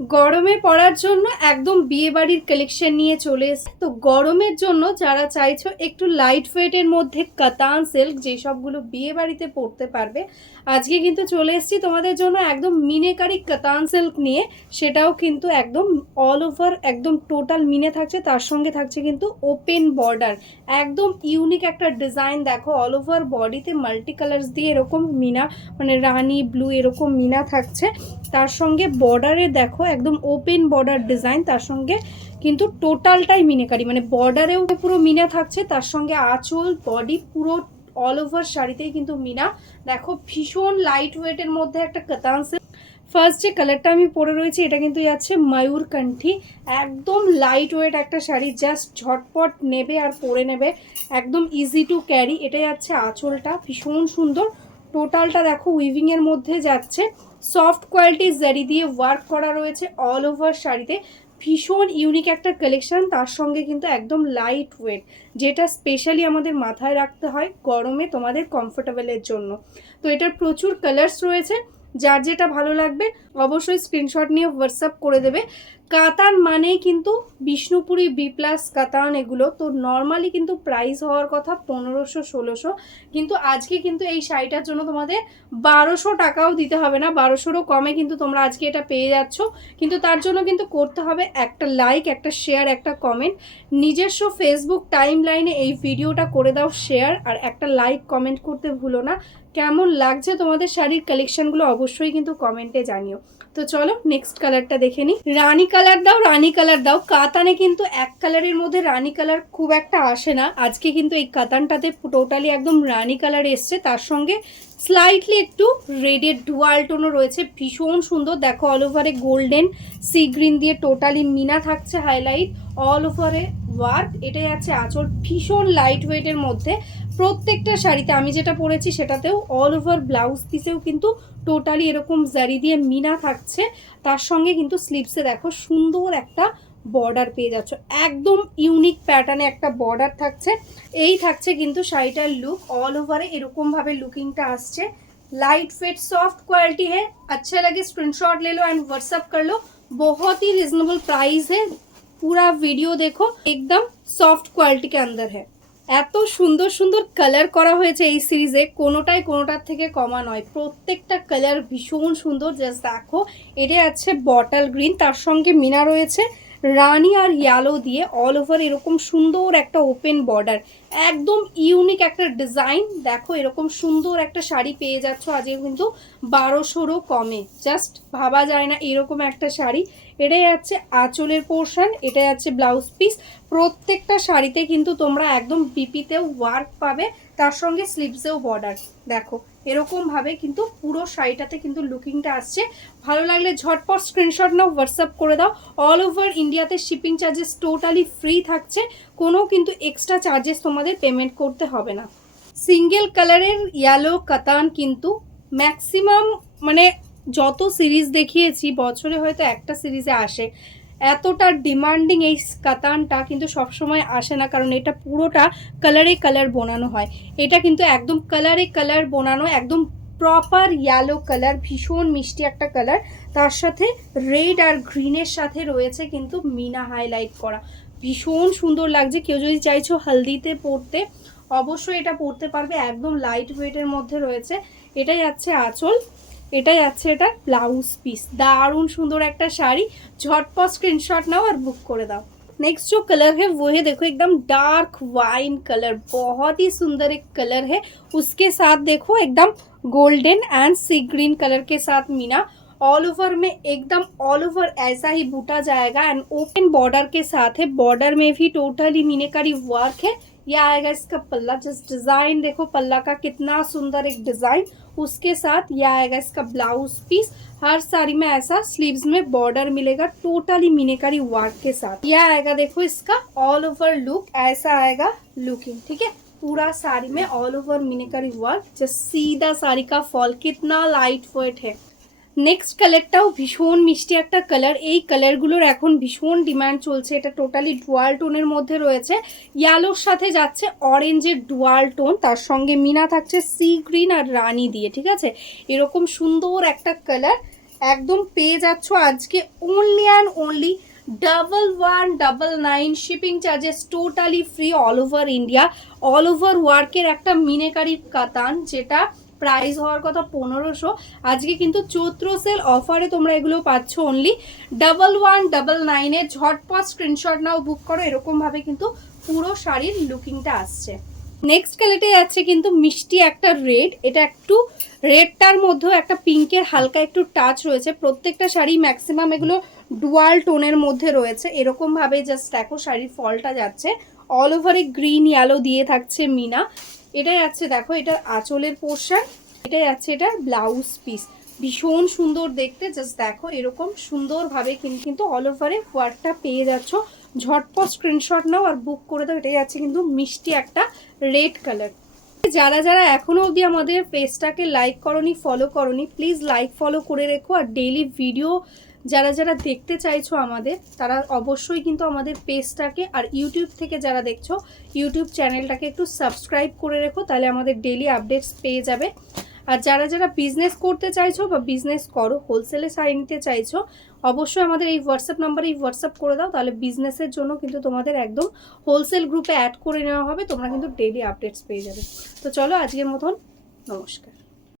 গরমে পরার জন্য একদম বিয়ে বাড়ির কালেকশন নিয়ে চলে এসেছে। তো গরমের জন্য যারা চাইছো একটু লাইট ওয়েটের মধ্যে কাতান সিল্ক যেসবগুলো বিয়ে বাড়িতে পরতে পারবে, আজকে কিন্তু চলে এসেছি তোমাদের জন্য একদম মিনেকারি কাতান সিল্ক নিয়ে। সেটাও কিন্তু একদম অল ওভার একদম টোটাল মিনে থাকছে, তার সঙ্গে থাকছে কিন্তু ওপেন বর্ডার। একদম ইউনিক একটা ডিজাইন, দেখো অল ওভার বডিতে মাল্টি কালার্স দিয়ে এরকম মিনা, মানে রানী ব্লু এরকম মিনা থাকছে। তার সঙ্গে বর্ডারে দেখো একদম ওপেন বর্ডার ডিজাইন, তার সঙ্গে কিন্তু টোটালটাই মিনেকারি, মানে বর্ডারেও পুরো মিনা থাকছে, তার সঙ্গে আঁচল বডি পুরো অল ওভার শাড়িতেই কিন্তু মিনা। দেখো ভীষণ লাইট ওয়েটের মধ্যে একটা কাতান সিল্ক। ফার্স্ট যে কালারটা আমি পরে রয়েছি এটা কিন্তু যাচ্ছে ময়ূরকণ্ঠী, একদম লাইট ওয়েট একটা শাড়ি, জাস্ট ঝটপট নেবে আর পরে নেবে, একদম ইজি টু ক্যারি। এটা যাচ্ছে আঁচলটা, ভীষণ সুন্দর। টোটালটা দেখো উইভিং এর মধ্যে যাচ্ছে, সফট কোয়ালিটির জারি দিয়ে ওয়ার্ক করা রয়েছে অল ওভার শাড়িতে। ভীষণ ইউনিক একটা কালেকশন, তার সঙ্গে কিন্তু একদম লাইট ওয়েট, যেটা স্পেশালি আমাদের মাথায় রাখতে হয় গরমে তোমাদের কমফোর্টেবলের জন্য। তো এটার প্রচুর কালার্স রয়েছে, যার যেটা ভালো লাগবে অবশ্যই স্ক্রিনশট নিয়ে হোয়াটসঅ্যাপ করে দেবে। কাতান মানেই কিন্তু বিষ্ণুপুরি বি প্লাস কাতান, এগুলো তো নর্মালি কিন্তু প্রাইস হওয়ার কথা 1500-1600, কিন্তু আজকে কিন্তু এই শাড়িটার জন্য তোমাদের 1200 টাকাও দিতে হবে না, 1200রও কমে কিন্তু তোমরা আজকে এটা পেয়ে যাচ্ছ। কিন্তু তার জন্য কিন্তু করতে হবে একটা লাইক, একটা শেয়ার, একটা কমেন্ট। নিজস্ব ফেসবুক টাইম লাইনে এই ভিডিওটা করে দাও শেয়ার, আর একটা লাইক কমেন্ট করতে ভুলো না। কেমন লাগছে তোমাদের শাড়ির কালেকশনগুলো অবশ্যই কিন্তু কমেন্টে জানিও। তো চলো নেক্সট কালারটা দেখে নিই। রানী কালার দাও, রানী কালার দাও। কাতানে কিন্তু এক কালারের মধ্যে রানী কালার খুব একটা আসে না, আজকে কিন্তু এই কাতানটাতে টোটালি একদম রানী কালার এসছে, তার সঙ্গে স্লাইটলি একটু রেডের ডুয়াল টোনও রয়েছে, ভীষণ সুন্দর। দেখো অল ওভারে গোল্ডেন সি গ্রিন দিয়ে টোটালি মিনা থাকছে, হাইলাইট অল ওভারে ওয়ার্ক। এটাই আছে আঁচল, ভীষণ লাইট ওয়েটের মধ্যে। প্রত্যেকটা শাড়িতে আমি যেটা পরেছি সেটাতেও অল ওভার ব্লাউজ পিসেও কিন্তু টোটালি এরকম জারি দিয়ে মিনা থাকছে, তার সঙ্গে কিন্তু স্লিভসে দেখো সুন্দর একটা বর্ডার পেয়ে যাচ্ছ, একদম ইউনিক প্যাটার্নে একটা বর্ডার থাকছে। এই থাকছে কিন্তু শাড়িটার লুক, অল ওভারে এরকম ভাবে লুকিংটা আসছে। लाइट वेट सॉफ्ट क्वालिटी है, अच्छा लगे स्क्रीनशॉट ले लो एंड व्हाट्सअप कर लो। बहुत ही रिजनेबल प्राइस है, पूरा वीडियो देखो, एकदम सॉफ्ट क्वालिटी के अंदर है। এত সুন্দর সুন্দর কালার করা হয়েছে এই সিরিজে, কোনোটাই কোনোটার থেকে কমা নয়, প্রত্যেকটা কালার ভীষণ সুন্দর। জাস্ট দেখো, এটা আছে বটল গ্রিন, তার সঙ্গে মিনা রয়েছে রানী আর ইয়েলো দিয়ে, অল ওভার এরকম সুন্দর একটা ওপেন বর্ডার, একদম ইউনিক একটা ডিজাইন। দেখো এরকম সুন্দর একটা শাড়ি পেয়ে যাচ্ছ আজকে কিন্তু 1200রও কমে, জাস্ট ভাবা যায় না এরকম একটা শাড়ি। এটাই যাচ্ছে আঁচলের পোর্শন, এটা যাচ্ছে ব্লাউজ পিস। প্রত্যেকটা শাড়িতে কিন্তু তোমরা একদম বিপিতেও ওয়ার্ক পাবে, তার সঙ্গে স্লিভসেও বর্ডার। দেখো এরকম ভাবে কিন্তু পুরো শাড়িটাতে কিন্তু লুকিংটা আসছে। ভালো লাগলে ঝটপট স্ক্রিনশট নাও, হোয়াটসঅ্যাপ করে দাও। অল ওভার ইন্ডিয়াতে শিপিং চার্জেস টোটালি ফ্রি থাকছে, কোনো কিন্তু এক্সট্রা চার্জেস তোমাদের পেমেন্ট করতে হবে না। সিঙ্গেল কালারের ইয়েলো কাতান কিন্তু ম্যাক্সিমাম, মানে যত সিরিজ দেখিয়েছি বছরে হয়তো একটা সিরিজে আসে, এতটা ডিমান্ডিং এই কাতানটা কিন্তু সবসময় আসে না, কারণ এটা পুরোটা কালারে কালার বোনানো হয়। এটা কিন্তু একদম কালারে কালার বোনানো, একদম প্রপার ইয়েলো কালার, ভীষণ মিষ্টি একটা কালার, তার সাথে রেড আর গ্রিনের সাথে রয়েছে কিন্তু মিনা হাইলাইট করা, ভীষণ সুন্দর লাগছে। কেউ যদি চাইছো হলদিতে পরতে অবশ্যই এটা পরতে পারবে, একদম লাইট ওয়েটের মধ্যে রয়েছে। এটাই যাচ্ছে আঁচল, এটাই আছে এটা ব্লাউজ পিস, दारुण सुंदर एक शाड़ी। झटपट स्क्रीनशॉट नाओ और बुक कर दाओ। नेक्स्ट जो कलर है वो है, देखो एकदम डार्क वाइन कलर, बहुत ही सुंदर एक कलर है। उसके साथ देखो एकदम golden and sea green colour के साथ मीना, ऑल ओवर में एकदम ऑल ओवर ऐसा ही बूटा जाएगा एंड ओपन बॉर्डर के साथ है। बॉर्डर में भी टोटली मीनाकारी वर्क है। यह आएगा इसका पल्ला, जस्ट डिजाइन देखो पल्ला का कितना सुंदर एक डिजाइन। उसके साथ यह आएगा इसका ब्लाउज पीस। हर साड़ी में ऐसा स्लीव्स में बॉर्डर मिलेगा टोटली मीनाकारी वर्क के साथ। यह आएगा देखो इसका ऑल ओवर लुक, ऐसा आएगा लुकिंग, ठीक है। पूरा साड़ी में ऑल ओवर मीनाकारी वर्क, जस्ट सीधा साड़ी का फॉल, कितना लाइट वेट है। नेक्स्ट কালারটাও ভীষণ মিষ্টি একটা কালার, এই কালারগুলোর এখন ভীষণ ডিমান্ড চলছে। এটা টোটালি ডুয়াল টোনের মধ্যে রয়েছে, ইয়েলোর সাথে যাচ্ছে অরেঞ্জের ডুয়াল টোন, তার সঙ্গে মিনা থাকছে সি গ্রিন আর রানী দিয়ে, ঠিক আছে। এরকম সুন্দর একটা কালার, একদম পেয়ে যাচ্ছ আজকে only and only 1199 shipping charges totally free all over India. All over ওয়ার্কের একটা মিনেকারির কাতান, যেটা প্রাইস হওয়ার কথা 1500, আজকে কিন্তু চৈত্র সেল অফারে তোমরা এগুলো পাচ্ছ অনলি 1199-এ। ঝটপট স্ক্রিনশট নাও, বুক করো। এরকমভাবে কিন্তু পুরো শাড়ির লুকিংটা আসছে। নেক্সট কালারটা যাচ্ছে কিন্তু মিষ্টি একটা রেড, এটা একটু রেডটার মধ্যেও একটা পিঙ্কের হালকা একটু টাচ রয়েছে। প্রত্যেকটা শাড়ি ম্যাক্সিমাম এগুলো ডুয়াল টোনের মধ্যে রয়েছে। এরকমভাবে জাস্ট দেখো শাড়ির ফলটা যাচ্ছে, অল ওভারে গ্রিন ইয়েলো দিয়ে থাকছে মিনা। এটা যাচ্ছে দেখো এটার আঁচলের পোর্শন, এটা যাচ্ছে এটা ব্লাউজ পিস, ভীষণ সুন্দর দেখতে। জাস্ট দেখো এরকম সুন্দরভাবে কিন্তু অল ওভারে ওয়ার্কটা পেয়ে যাচ্ছ। ঝটপট স্ক্রিনশট নাও আর বুক করে দাও। এটা যাচ্ছে কিন্তু মিষ্টি একটা রেড কালার। যারা যারা এখনো অবধি আমাদের পেজটাকে লাইক করনি, ফলো করনি, প্লিজ লাইক ফলো করে রেখো। আর ডেইলি ভিডিও যারা যারা দেখতে চাইছো আমাদের, তারা অবশ্যই কিন্তু আমাদের পেজটাকে, আর ইউটিউব থেকে যারা দেখছো ইউটিউব চ্যানেলটাকে একটু সাবস্ক্রাইব করে রেখো, তাহলে আমাদের ডেইলি আপডেটস পেয়ে যাবে। আর যারা যারা বিজনেস করতে চাইছো বা বিজনেস করো, হোলসেলে শাড়ি নিতে চাইছো, অবশ্যই আমাদের এই হোয়াটসঅ্যাপ নাম্বারে হোয়াটসঅ্যাপ করে দাও, তাহলে বিজনেসের জন্য কিন্তু তোমাদের একদম হোলসেল গ্রুপে অ্যাড করে নেওয়া হবে, তোমরা কিন্তু ডেইলি আপডেটস পেয়ে যাবে। তো চলো আজকের মতন নমস্কার।